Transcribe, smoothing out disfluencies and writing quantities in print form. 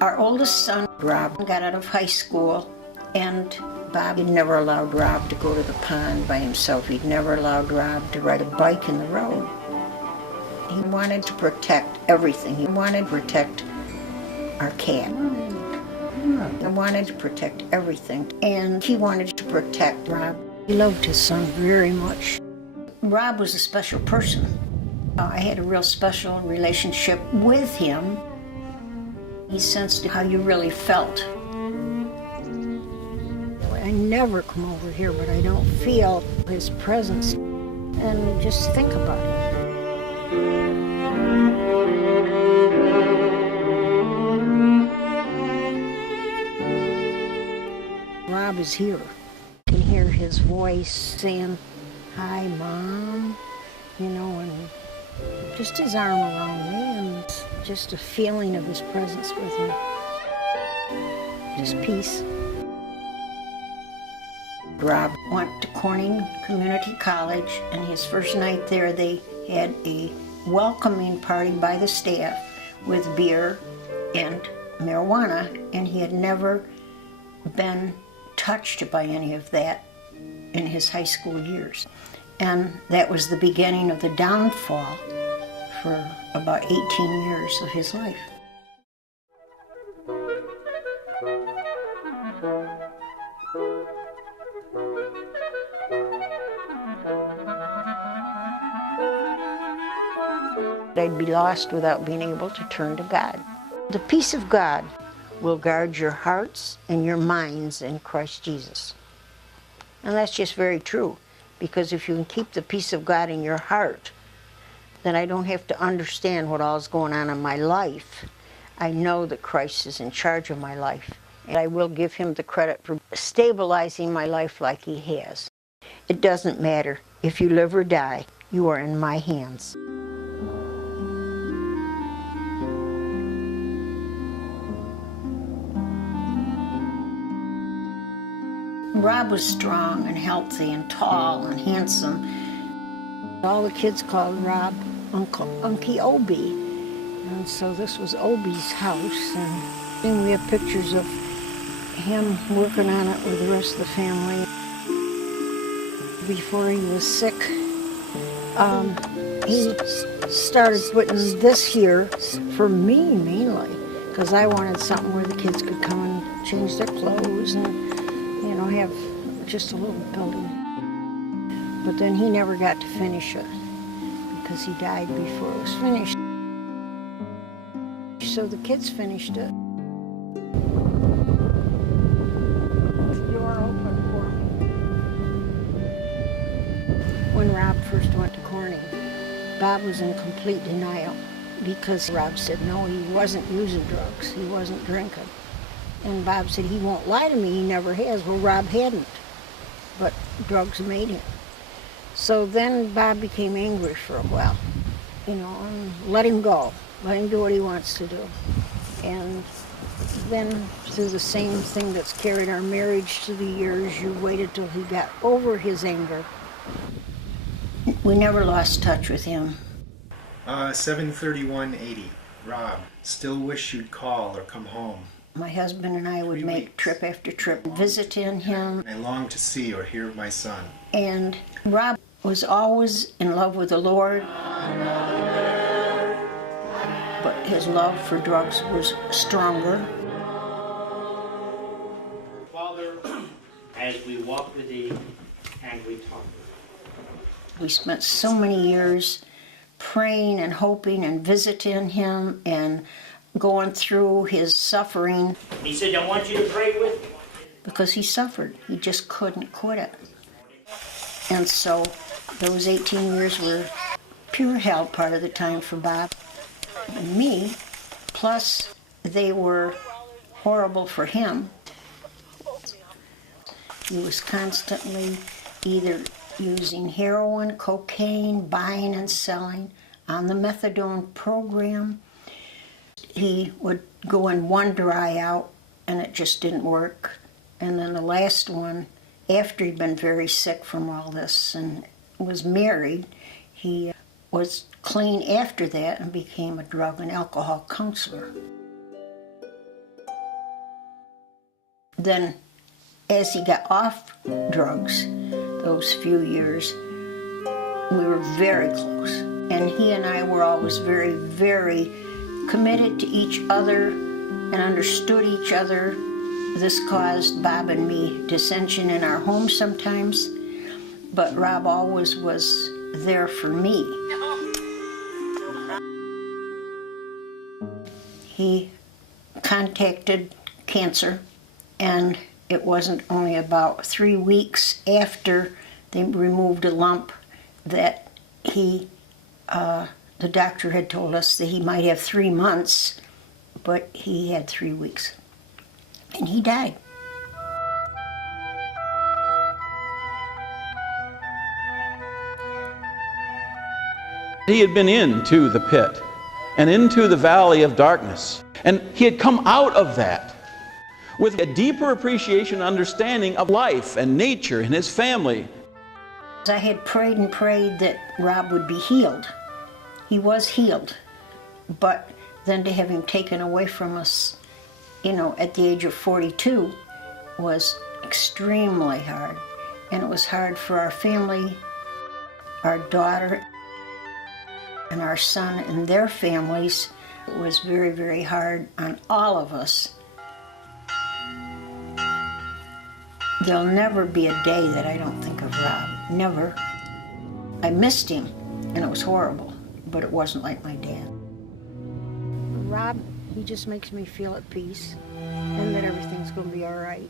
Our oldest son, Rob, got out of high school, and Bob had never allowed Rob to go to the pond by himself. He'd never allowed Rob to ride a bike in the road. He wanted to protect everything. He wanted to protect our cat. He wanted to protect everything. And he wanted to protect Rob. He loved his son very much. Rob was a special person. I had a real special relationship with him. He sensed how you really felt. I never come over here, but I don't feel his presence. And just think about it. Rob is here. You can hear his voice saying, "Hi, Mom," and just his arm around me, and just a feeling of his presence with me. Just peace. Rob went to Corning Community College, and his first night there, they had a welcoming party by the staff with beer and marijuana, and he had never been touched by any of that in his high school years. And that was the beginning of the downfall for about 18 years of his life. I'd be lost without being able to turn to God. The peace of God will guard your hearts and your minds in Christ Jesus. And that's just very true, because if you can keep the peace of God in your heart, then I don't have to understand what all is going on in my life. I know that Christ is in charge of my life, and I will give him the credit for stabilizing my life like he has. It doesn't matter if you live or die, you are in my hands. Rob was strong and healthy and tall and handsome. All the kids called Rob Unky Obie. And so this was Obie's house. And we have pictures of him working on it with the rest of the family. Before he was sick, he started putting this here for me mainly, because I wanted something where the kids could come and change their clothes and have just a little building. But then he never got to finish it because he died before it was finished. So the kids finished it. The door open for me. When Rob first went to Corning, Bob was in complete denial because Rob said no, he wasn't using drugs, he wasn't drinking. And Bob said, he won't lie to me, he never has. Well, Rob hadn't, but drugs made him. So then Bob became angry for a while, and let him go. Let him do what he wants to do. And then through the same thing that's carried our marriage to the years, you waited till he got over his anger. We never lost touch with him. 7/31/80. Rob, still wish you'd call or come home. My husband and I would make trip after trip visiting him. I long to see or hear of my son. And Rob was always in love with the Lord. But his love for drugs was stronger. Father, as we walk with thee and we talk with thee. We spent so many years praying and hoping and visiting him and going through his suffering. He said, I want you to pray with me. Because he suffered. He just couldn't quit it. And so those 18 years were pure hell part of the time for Bob and me. Plus, they were horrible for him. He was constantly either using heroin, cocaine, buying and selling, on the methadone program. He would go in one dry out, and it just didn't work. And then the last one, after he'd been very sick from all this and was married, he was clean after that and became a drug and alcohol counselor. Then as he got off drugs, those few years, we were very close. And he and I were always very, very committed to each other and understood each other. This caused Bob and me dissension in our home sometimes, but Rob always was there for me. He contacted cancer, and it wasn't only about 3 weeks after they removed a lump that the doctor had told us that he might have 3 months, but he had 3 weeks. And he died. He had been into the pit and into the valley of darkness, and he had come out of that with a deeper appreciation and understanding of life and nature and his family. I had prayed and prayed that Rob would be healed. He was healed, but then to have him taken away from us, at the age of 42 was extremely hard. And it was hard for our family, our daughter, and our son and their families. It was very, very hard on all of us. There'll never be a day that I don't think of Rob. Never. I missed him, and it was horrible, but it wasn't like my dad. Rob, he just makes me feel at peace and that everything's going to be all right.